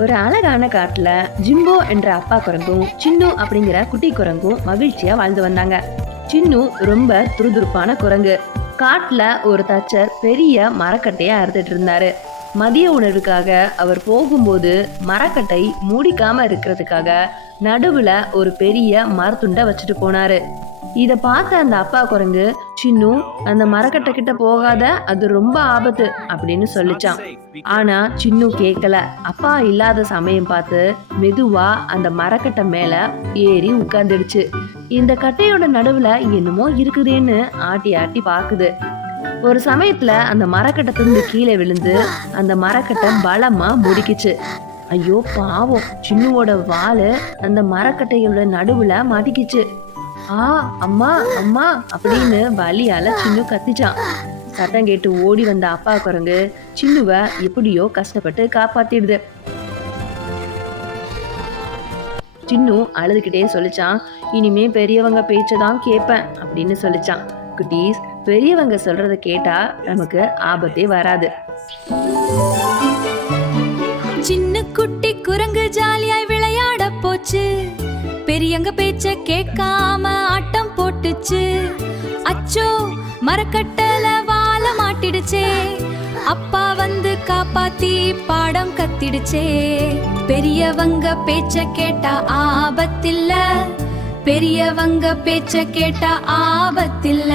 ஒரு அழகான காட்டுல ஜிம்போ என்ற அப்பா குரங்கும் சின்னு அப்படிங்கிற குட்டி குரங்கும் மகிழ்ச்சியா வாழ்ந்து வந்தாங்க. சின்னு ரொம்ப துருதுருப்பான குரங்கு. காட்டுல ஒரு தச்சர் பெரிய மரக்கட்டையை அறுத்துட்டு இருந்தாரு. மதிய உணவுக்காக அவர் போகும்போது மரக்கட்டை மூடிக்காம இருக்கிறதுக்காக நடுவுல ஒரு பெரிய மரத்துண்டை வச்சுட்டு போனாரு. இத பார்த்த அந்த அப்பா குரங்கு, சின்னு அந்த மரக்கட்டை கிட்ட போகாத, அது ரொம்ப ஆபத்து அப்படின்னு சொல்லிச்சான். ஆனா சின்னு கேட்கல. அப்பா இல்லாத சமயம் பார்த்து மெதுவா அந்த மரக்கட்டை மேல ஏறி உட்கார்ந்துடுச்சு. இந்த கட்டையோட நடுவுல என்னமோ இருக்குதுன்னு ஆட்டி ஆட்டி பாக்குது. ஒரு சமயத்துல அந்த மரக்கட்டை துண்டு கீழே விழுந்து அந்த மரக்கட்டை பலமா முடிக்குச்சு. ஐயோ பாவம், சின்னுவோட வாலு அந்த மரக்கட்டையோட நடுவுல மாட்டிக்கிச்சு. அம்மா அம்மா அப்படின்னு வலியால சின்னு கத்திச்சான். சத்தம் கேட்டு ஓடி வந்த அப்பா குரங்கு சின்னுவ எப்படியோ கஷ்டப்பட்டு காப்பாத்திடுது. சின்னு அழுதுகிட்டே சொல்லிச்சான், இனிமே பெரியவங்க பேச்சதான் கேட்பேன் அப்படின்னு சொல்லிச்சான். குட்டீஸ், பெரியவங்க சொல்றத கேட்டா நமக்கு ஆபத்தே வராது. சின்ன குட்டி குரங்கு ஜாலியாய் விளையாட போச்சு. பெரியவங்க பேச்ச கேட்காம ஆட்டம் போட்டுச்சு. அச்சோ, மரக்கட்டல வாழ மாட்டிடுச்சே. அப்பா வந்து காப்பாத்தி பாடம் கத்திடுச்சே. பெரியவங்க பேச்ச கேட்டா ஆபத்தில்ல. பெரியவங்க பேச்ச கேட்டா ஆபத்தில்ல.